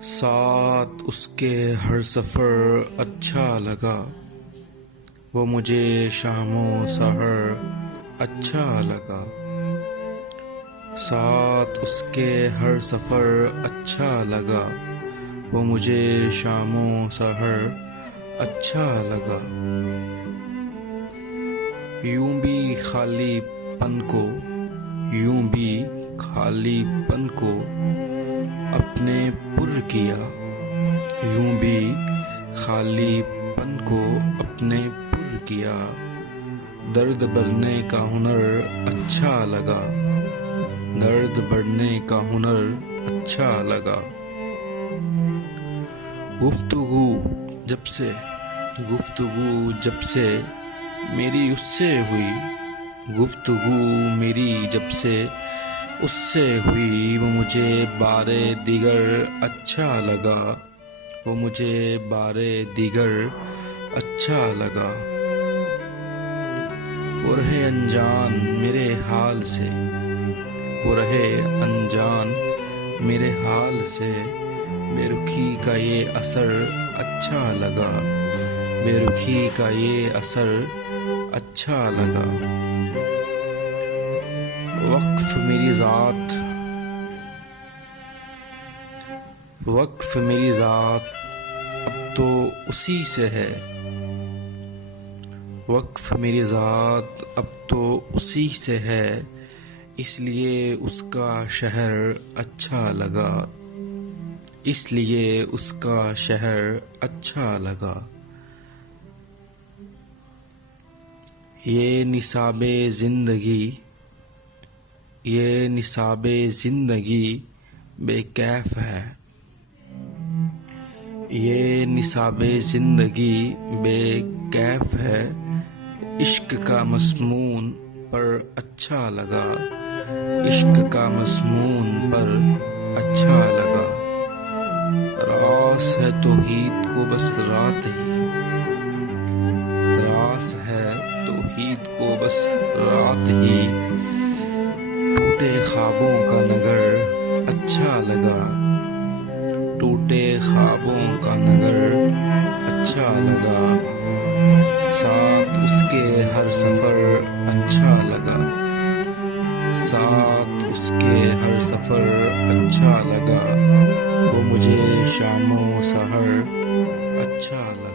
ساتھ اس کے ہر سفر اچھا لگا، وہ مجھے شام و سحر اچھا لگا۔ ساتھ اس کے ہر سفر اچھا لگا، وہ مجھے شام و سحر اچھا لگا۔ یوں بھی خالی پن کو، یوں بھی خالی پن کو اپنے پر کیا، یوں بھی خالی پن کو اپنے پر کیا۔ درد بھرنے کا ہنر اچھا لگا، درد بڑھنے کا ہنر اچھا لگا۔ گفتگو جب سے میری اس سے ہوئی، گفتگو میری جب سے اس سے ہوئی، وہ مجھے بارے دیگر اچھا لگا، وہ مجھے بارے دیگر اچھا لگا۔ وہ رہے انجان میرے حال سے، وہ رہے انجان میرے حال سے، بے رخی کا یہ اثر اچھا لگا، بے رخی کا یہ اثر اچھا لگا۔ وقف میری ذات، وقف میری ذات اب تو اسی سے ہے، وقف میری ذات اب تو اسی سے ہے، اس لیے اس کا شہر اچھا لگا، اس لیے اس کا شہر اچھا لگا۔ یہ نصاب زندگی، یہ نصاب زندگی بے کیف ہے، یہ نصاب زندگی بے کیف ہے، عشق کا مضمون پر اچھا لگا، عشق کا مضمون پر اچھا لگا۔ راس ہے توحید کو بس رات ہی، راس ہے توحید کو بس رات ہی، ٹوٹے خوابوں کا نگر اچھا لگا، ٹوٹے خوابوں کا نگر اچھا لگا۔ ساتھ اس کے ہر سفر اچھا لگا، ساتھ اس کے ہر سفر اچھا لگا، وہ مجھے شام و سحر اچھا لگا۔